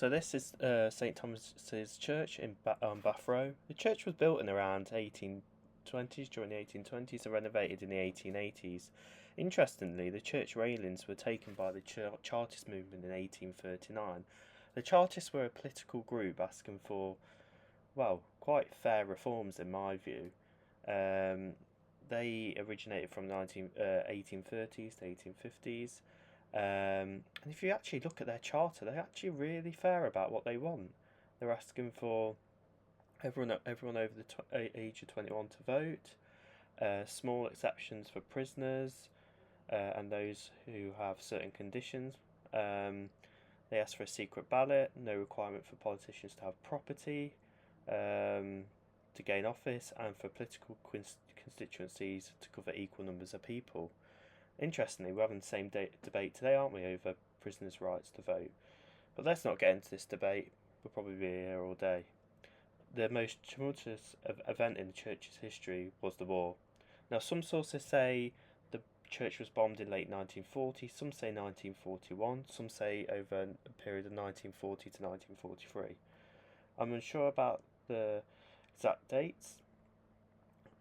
So this is St Thomas's Church in Bath Row. The church was built in around 1820s, during the 1820s, and renovated in the 1880s. Interestingly, the church railings were taken by the Chartist movement in 1839. The Chartists were a political group asking for, well, quite fair reforms in my view. They originated from 1830s to 1850s. And if you actually look at their charter, they're actually really fair about what they want. They're asking for everyone over the age of 21 to vote, small exceptions for prisoners and those who have certain conditions. They ask for a secret ballot, no requirement for politicians to have property to gain office, and for political constituencies to cover equal numbers of people. Interestingly, we're having the same debate today, aren't we, over prisoners' rights to vote? But let's not get into this debate. We'll probably be here all day. The most tumultuous event in the church's history was the war. Now, some sources say the church was bombed in late 1940, some say 1941, some say over a period of 1940 to 1943. I'm unsure about the exact dates,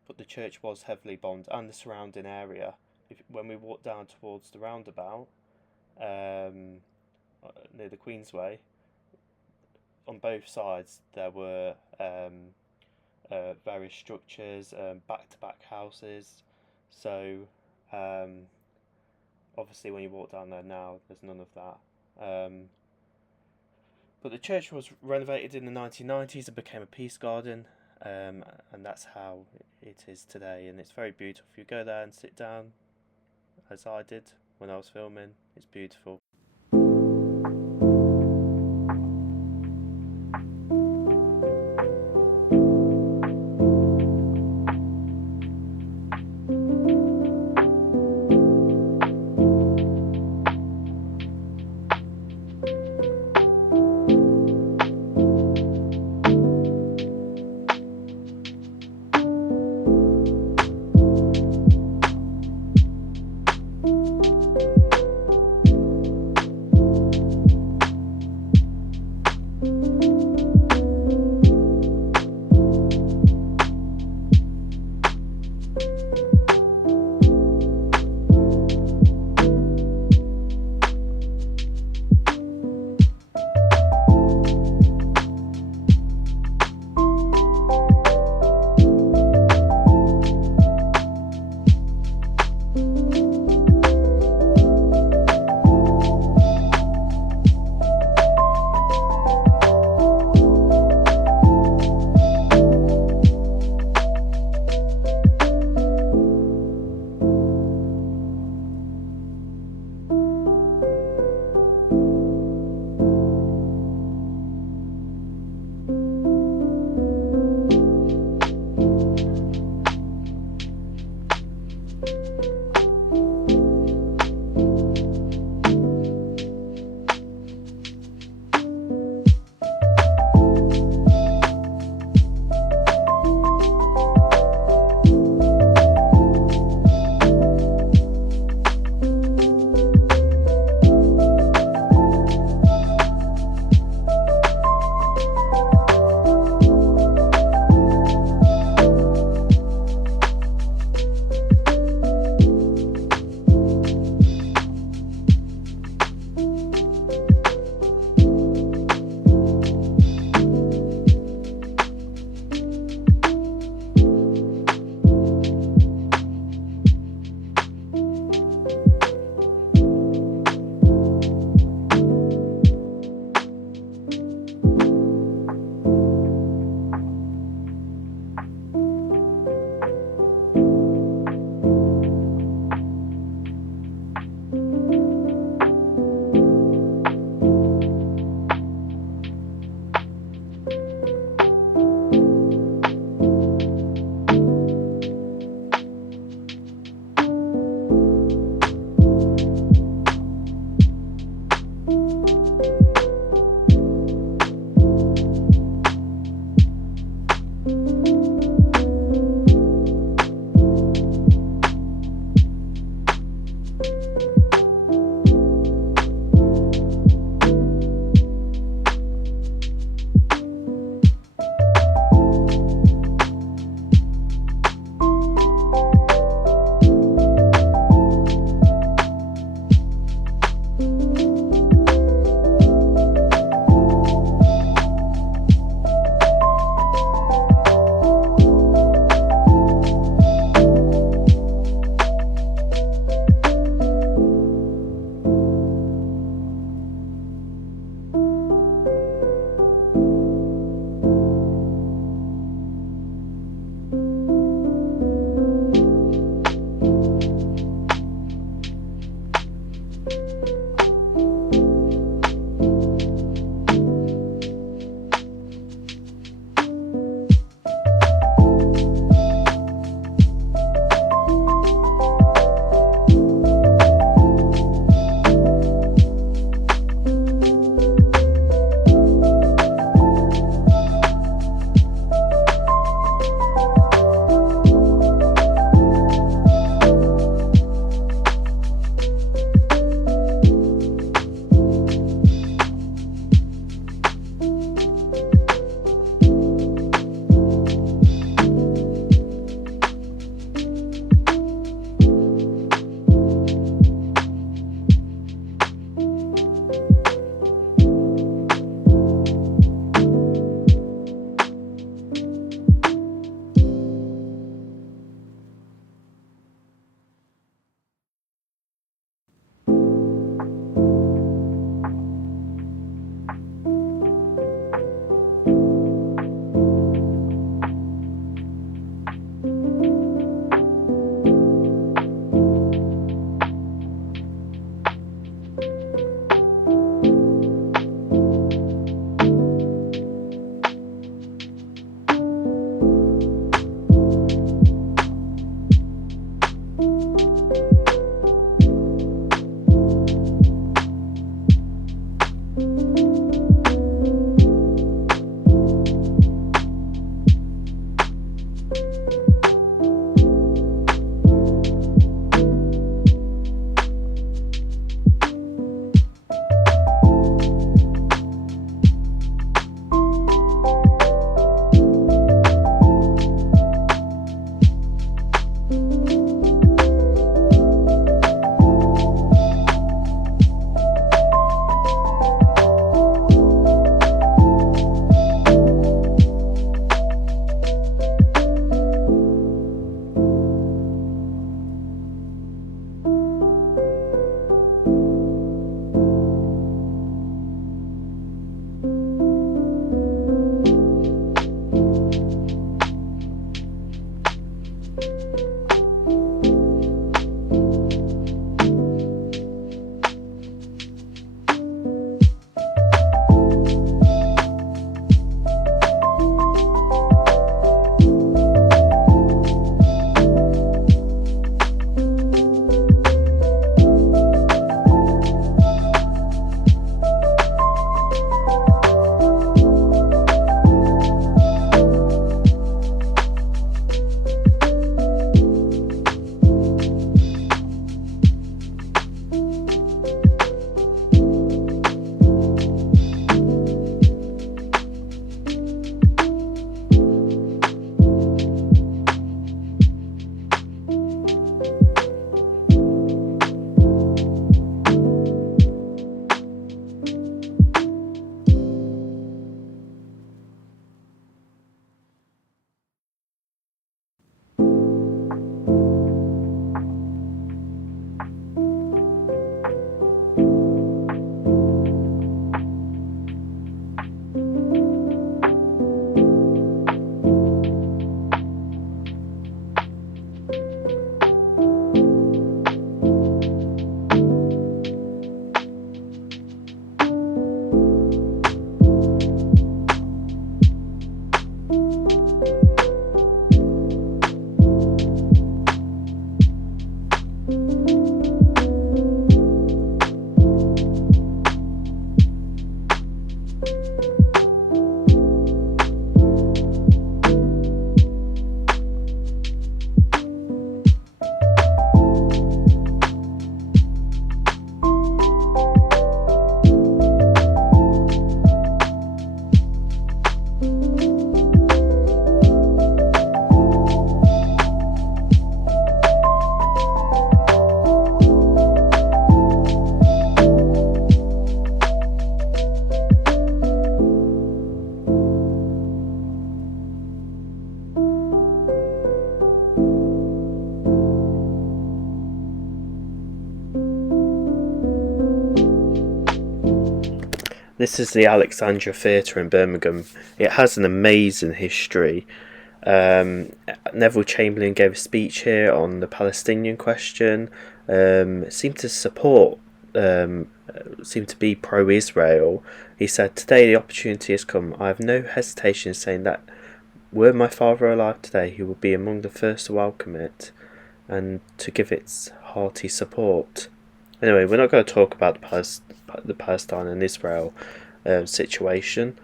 but the church was heavily bombed and the surrounding area. When we walked down towards the roundabout near the Queensway, on both sides there were various structures, back-to-back houses. So obviously when you walk down there now, there's none of that. But the church was renovated in the 1990s and became a peace garden, and that's how it is today. And it's very beautiful. If you go there and sit down, as I did when I was filming, it's beautiful. This is the Alexandra Theatre in Birmingham. It has an amazing history. Neville Chamberlain gave a speech here on the Palestinian question. Seemed to support, seemed to be pro-Israel. He said, "Today the opportunity has come. I have no hesitation in saying that were my father alive today, he would be among the first to welcome it and to give its hearty support." Anyway, we're not going to talk about the Palestine and Israel situation.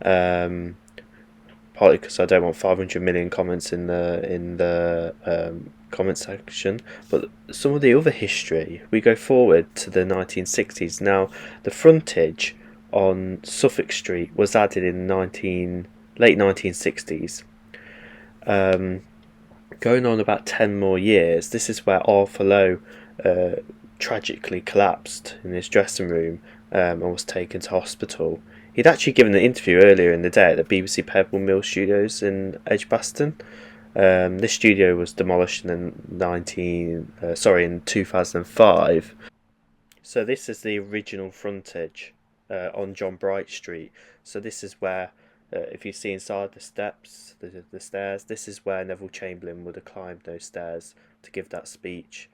Partly because I don't want 500 million comments in the comment section, but some of the other history. We go forward to the 1960s. Now, the frontage on Suffolk Street was added in late 1960s. Going on about 10 more years, this is where Arthur Lowe tragically collapsed in his dressing room and was taken to hospital. He'd actually given an interview earlier in the day at the BBC Pebble Mill Studios in Edgbaston. This studio was demolished in 2005. So this is the original frontage on John Bright Street. So this is where, if you see inside the steps, the stairs, this is where Neville Chamberlain would have climbed those stairs to give that speech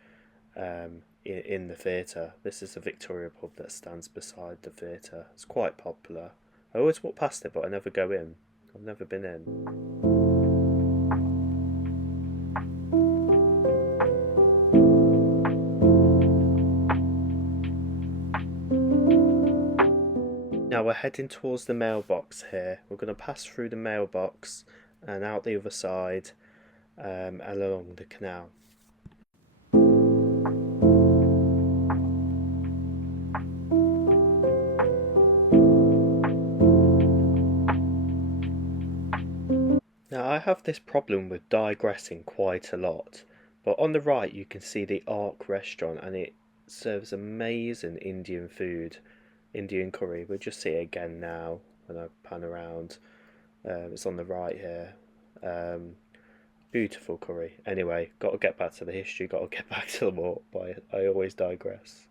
in the theatre. This is the Victoria pub that stands beside the theatre. It's quite popular. I always walk past it, but I never go in. I've never been in. Now we're heading towards the mailbox here. We're going to pass through the mailbox and out the other side and along the canal. Now I have this problem with digressing quite a lot, but on the right you can see the Ark restaurant and it serves amazing Indian food, Indian curry. We'll just see it again now when I pan around. It's on the right here. Beautiful curry. Anyway, got to get back to the history, got to get back to the walk, but I always digress.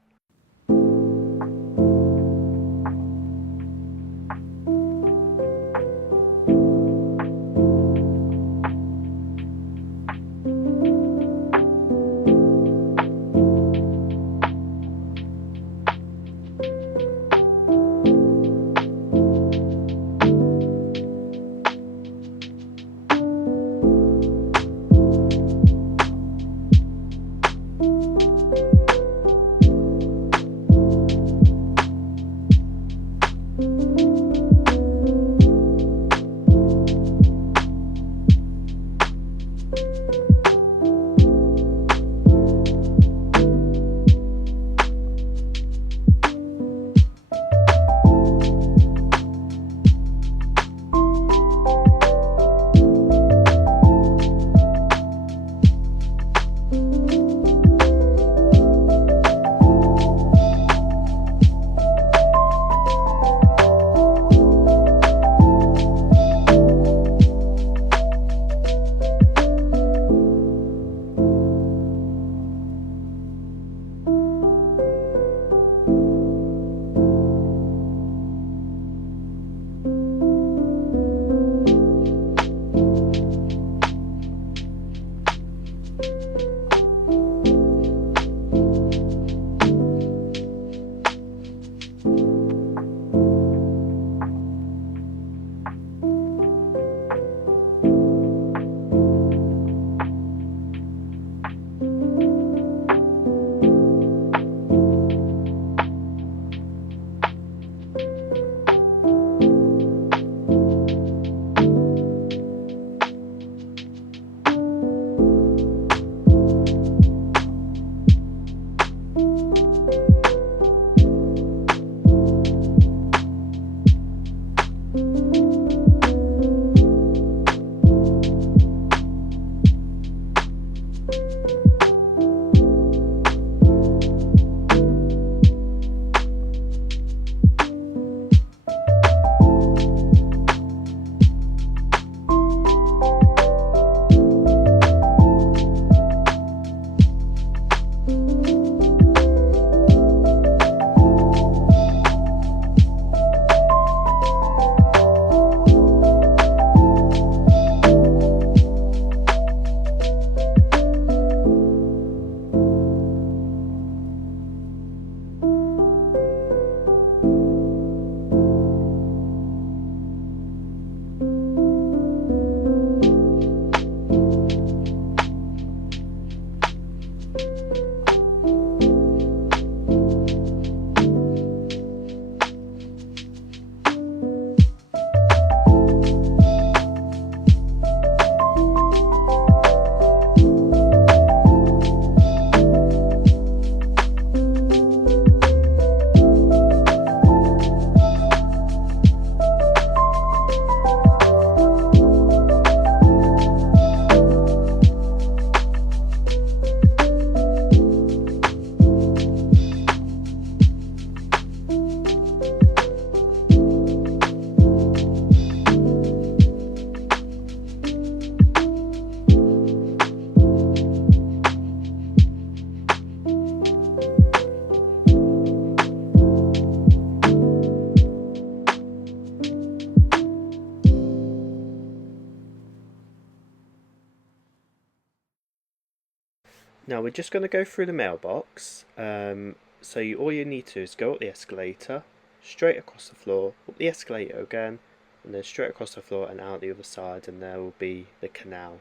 Now we're just going to go through the mailbox. All you need to do is go up the escalator, straight across the floor, up the escalator again, and then straight across the floor and out the other side, and there will be the canal.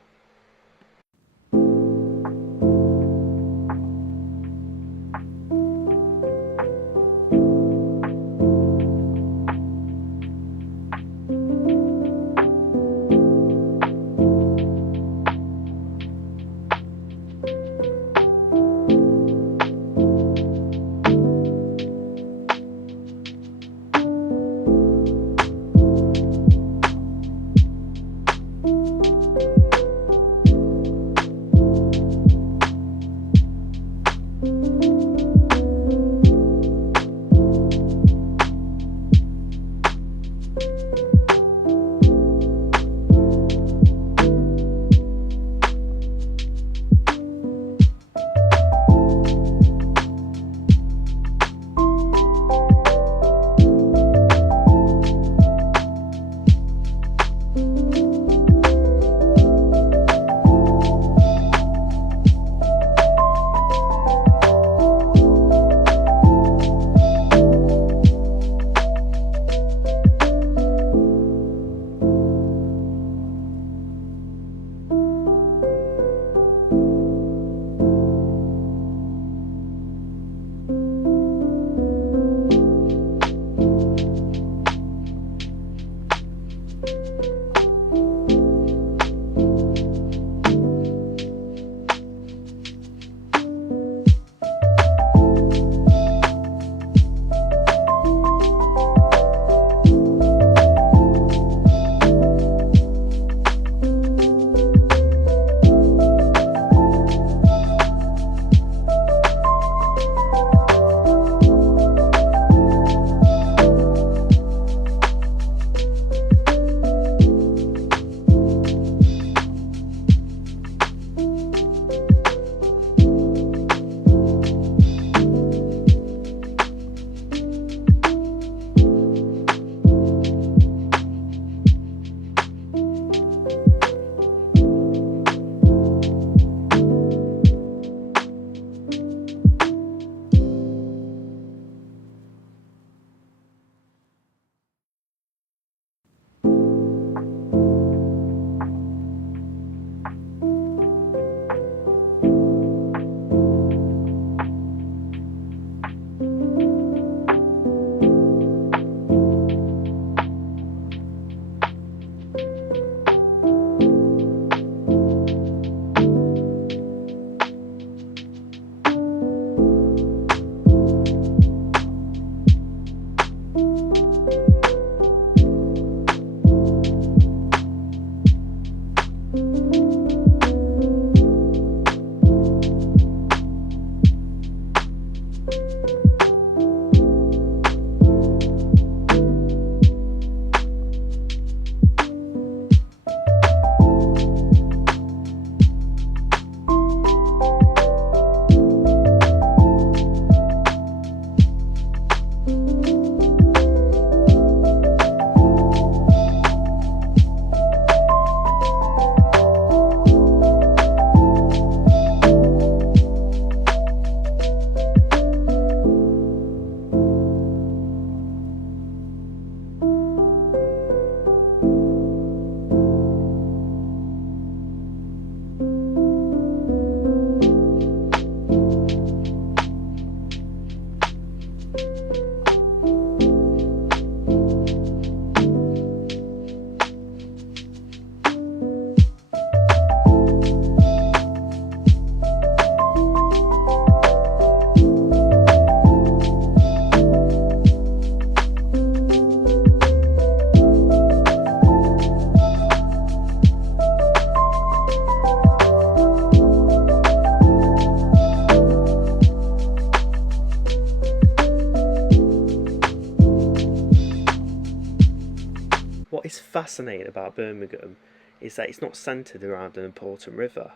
What is fascinating about Birmingham is that it's not centred around an important river,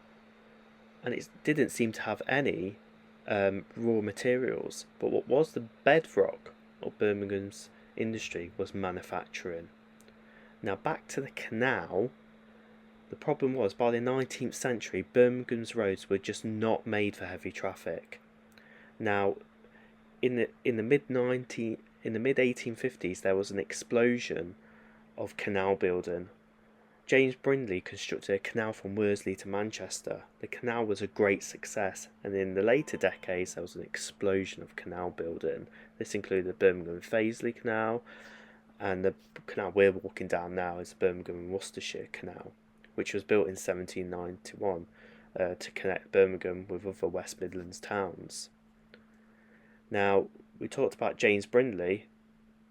and it didn't seem to have any raw materials. But what was the bedrock of Birmingham's industry was manufacturing. Now back to the canal. The problem was, by the 19th century, Birmingham's roads were just not made for heavy traffic. Now, in the mid 1850s, there was an explosion of canal building. James Brindley constructed a canal from Worsley to Manchester. The canal was a great success, and in the later decades there was an explosion of canal building. This included the Birmingham Paisley Canal, and the canal we're walking down now is the Birmingham and Worcestershire Canal, which was built in 1791 to connect Birmingham with other West Midlands towns. Now, we talked about James Brindley.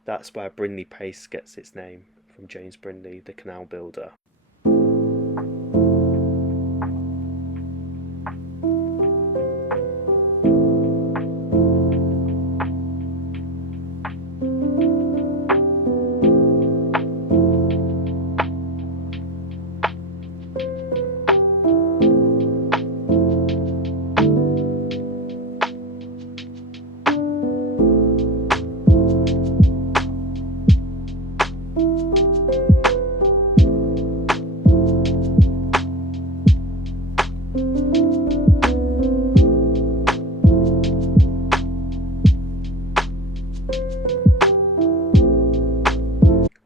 That's where Brindley Place gets its name, from James Brindley, the canal builder.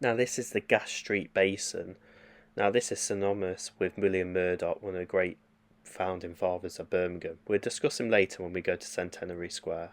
Now this is the Gas Street Basin. Now this is synonymous with William Murdoch, one of the great founding fathers of Birmingham. We'll discuss him later when we go to Centenary Square.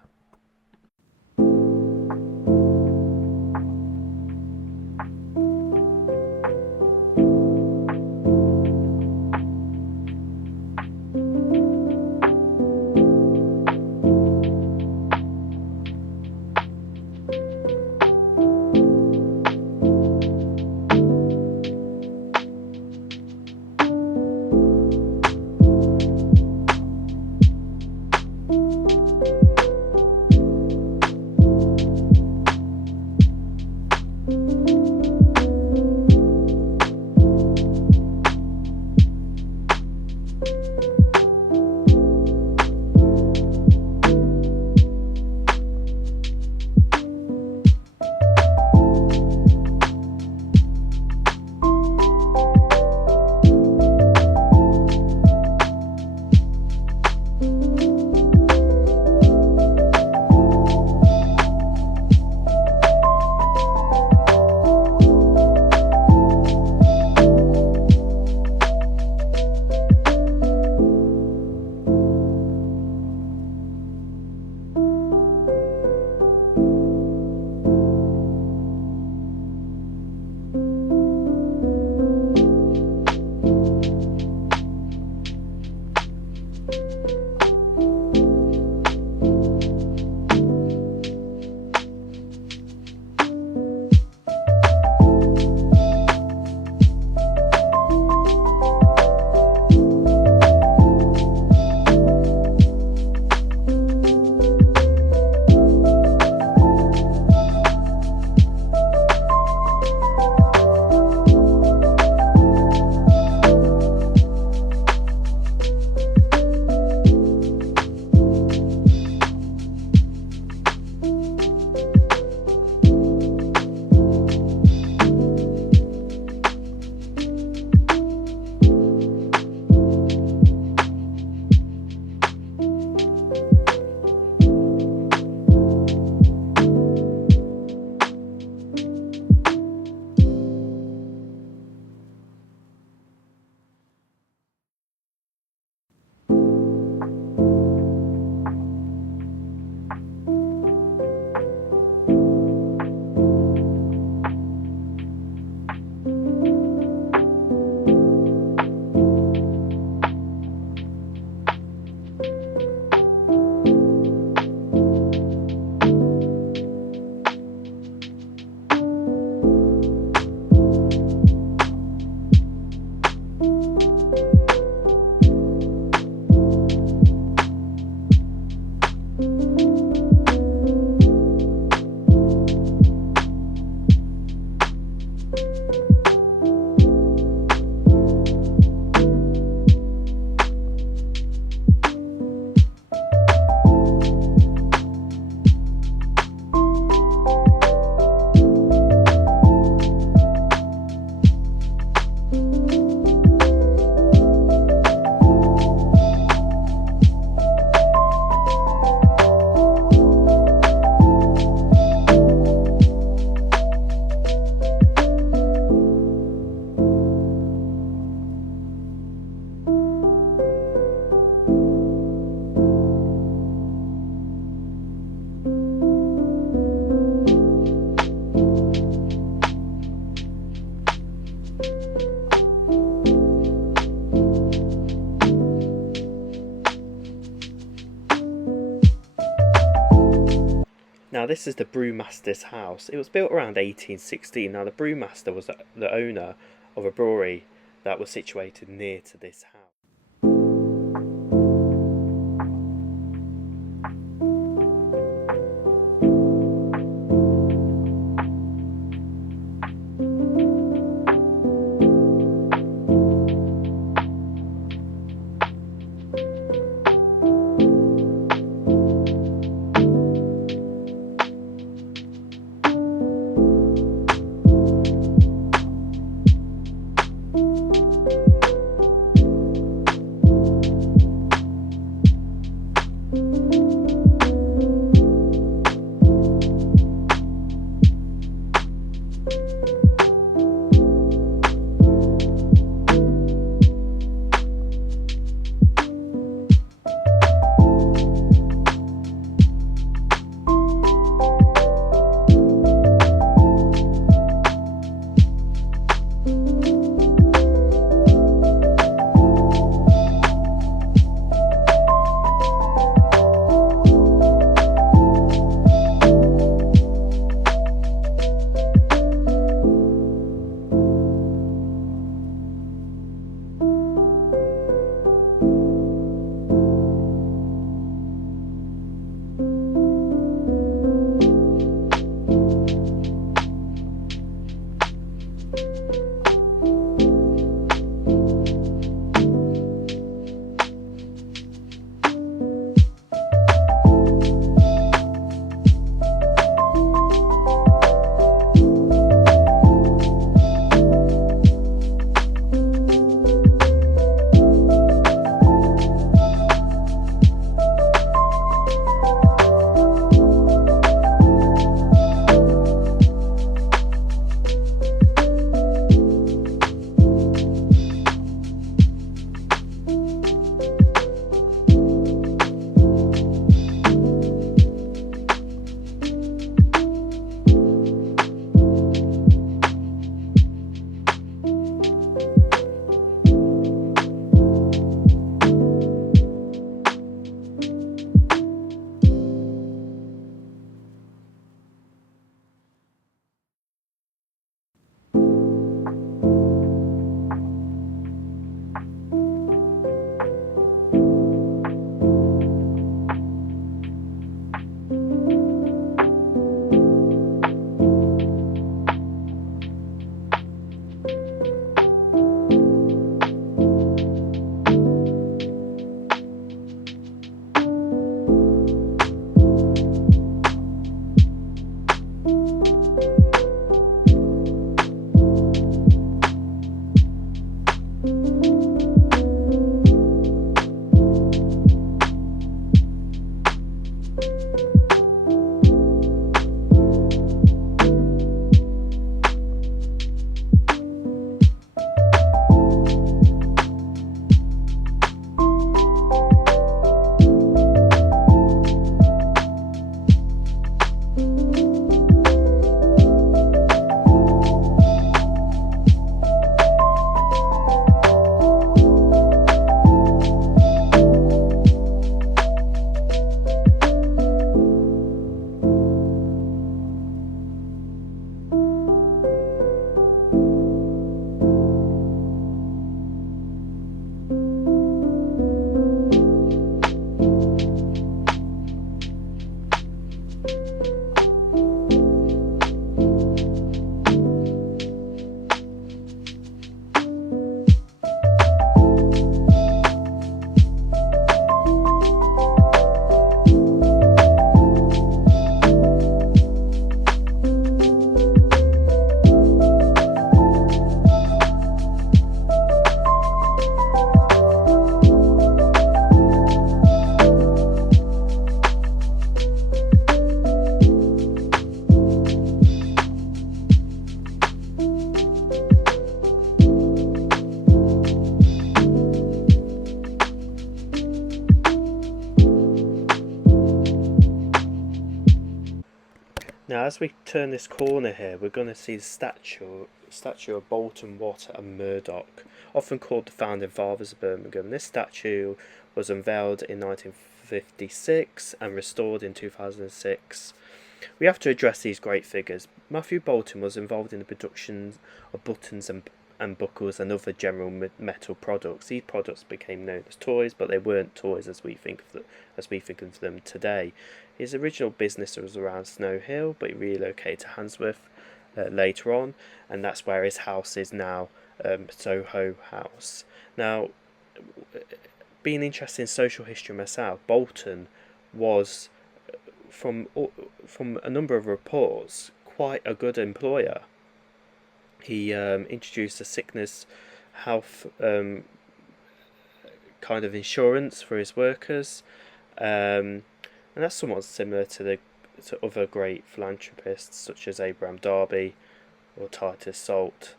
Now this is the brewmaster's house. It was built around 1816. Now the brewmaster was the owner of a brewery that was situated near to this house. Now as we turn this corner here, we're going to see the statue of Bolton, Watt and Murdoch, often called the founding fathers of Birmingham. This statue was unveiled in 1956 and restored in 2006. We have to address these great figures. Matthew Boulton was involved in the production of buttons and buckles and other general metal products. These products became known as toys, but they weren't toys as we think of them today. His original business was around Snow Hill, but he relocated to Handsworth later on, and that's where his house is now, Soho House. Now, being interested in social history myself, Bolton was, from a number of reports, quite a good employer. He introduced a sickness health kind of insurance for his workers, and that's somewhat similar to other great philanthropists such as Abraham Darby or Titus Salt.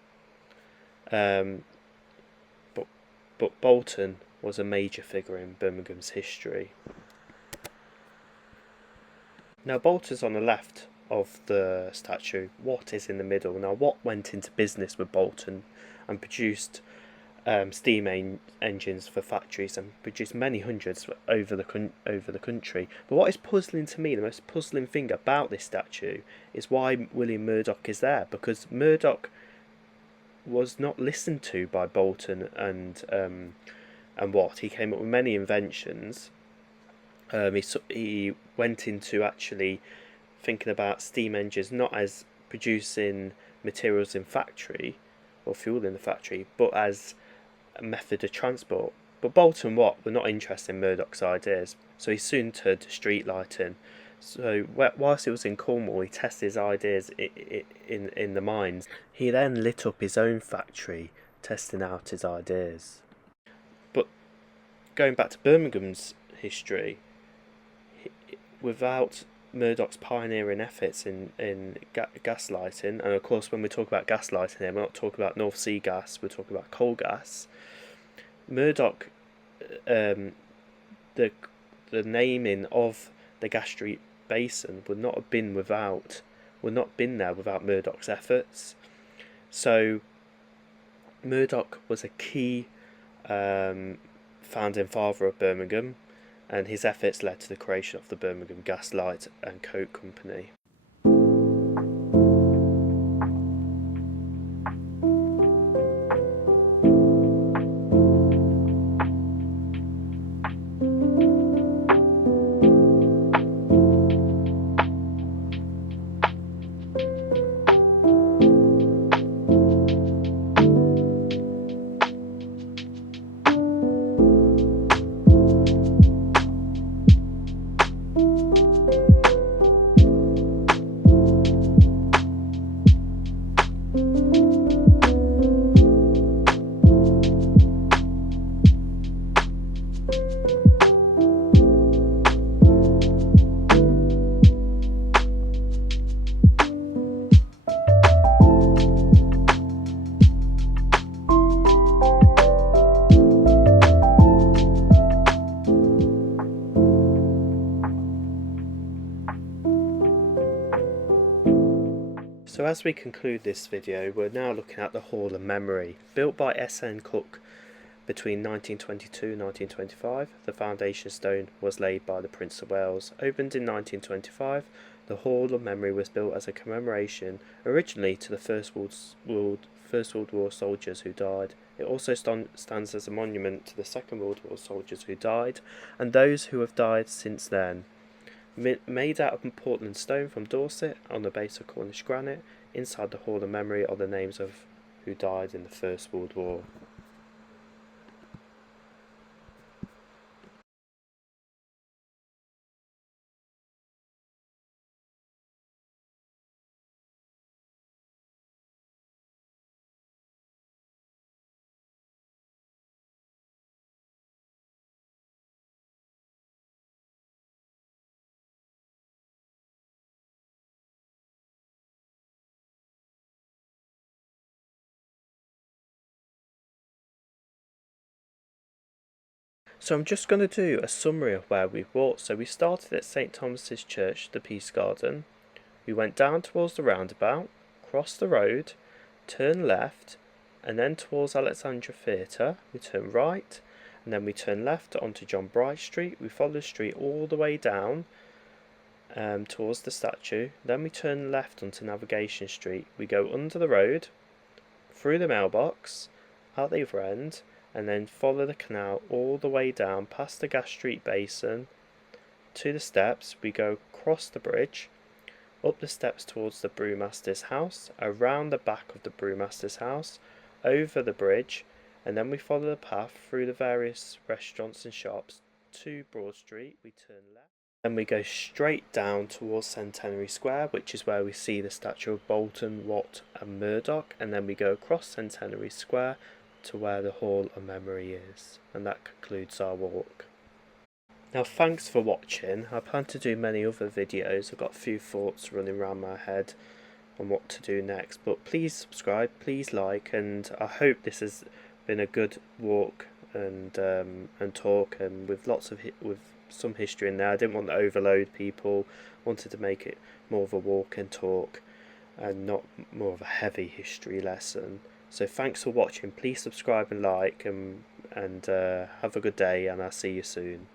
But Bolton was a major figure in Birmingham's history. Now, Bolton's on the left of the statue. Watt is in the middle. Now, Watt went into business with Bolton and produced steam engines for factories and produced many hundreds over the country. But what is puzzling to me, the most puzzling thing about this statue, is why William Murdoch is there, because Murdoch was not listened to by Bolton and Watt. He came up with many inventions. He went into actually thinking about steam engines not as producing materials in factory or fuel in the factory, but as a method of transport. But Bolton and Watt were not interested in Murdoch's ideas, so he soon turned to street lighting. So whilst he was in Cornwall, he tested his ideas in the mines. He then lit up his own factory, testing out his ideas. But going back to Birmingham's history, without Murdoch's pioneering efforts in gaslighting, and of course when we talk about gaslighting here, we're not talking about North Sea gas, we're talking about coal gas. Murdoch, the naming of the Gas Street Basin would not have been there without Murdoch's efforts. So Murdoch was a key founding father of Birmingham, and his efforts led to the creation of the Birmingham Gas, Light and Coke Company. So as we conclude this video, we're now looking at the Hall of Memory. Built by S.N. Cook between 1922 and 1925, the foundation stone was laid by the Prince of Wales. Opened in 1925, the Hall of Memory was built as a commemoration originally to the First World War soldiers who died. It also stands as a monument to the Second World War soldiers who died and those who have died since then. Made out of Portland stone from Dorset on the base of Cornish granite, inside the Hall of Memory are the names of who died in the First World War. So I'm just going to do a summary of where we've walked. So we started at St Thomas's Church, the Peace Garden. We went down towards the roundabout, crossed the road, turned left, and then towards Alexandra Theatre. We turned right, and then we turned left onto John Bright Street. We followed the street all the way down towards the statue. Then we turn left onto Navigation Street. We go under the road, through the mailbox, out the other end, and then follow the canal all the way down past the Gas Street Basin to the steps. We go across the bridge, up the steps towards the brewmaster's house, around the back of the brewmaster's house, over the bridge, and then we follow the path through the various restaurants and shops to Broad Street. We turn left. Then we go straight down towards Centenary Square, which is where we see the statue of Bolton, Watt and Murdoch, and then we go across Centenary Square to where the Hall of Memory is, and that concludes our walk. Now thanks for watching. I plan to do many other videos. I've got a few thoughts running around my head on what to do next, but please subscribe, please like, and I hope this has been a good walk and talk, and with some history in there. I didn't want to overload people, wanted to make it more of a walk and talk and not more of a heavy history lesson. So thanks for watching. Please subscribe and like, and have a good day, and I'll see you soon.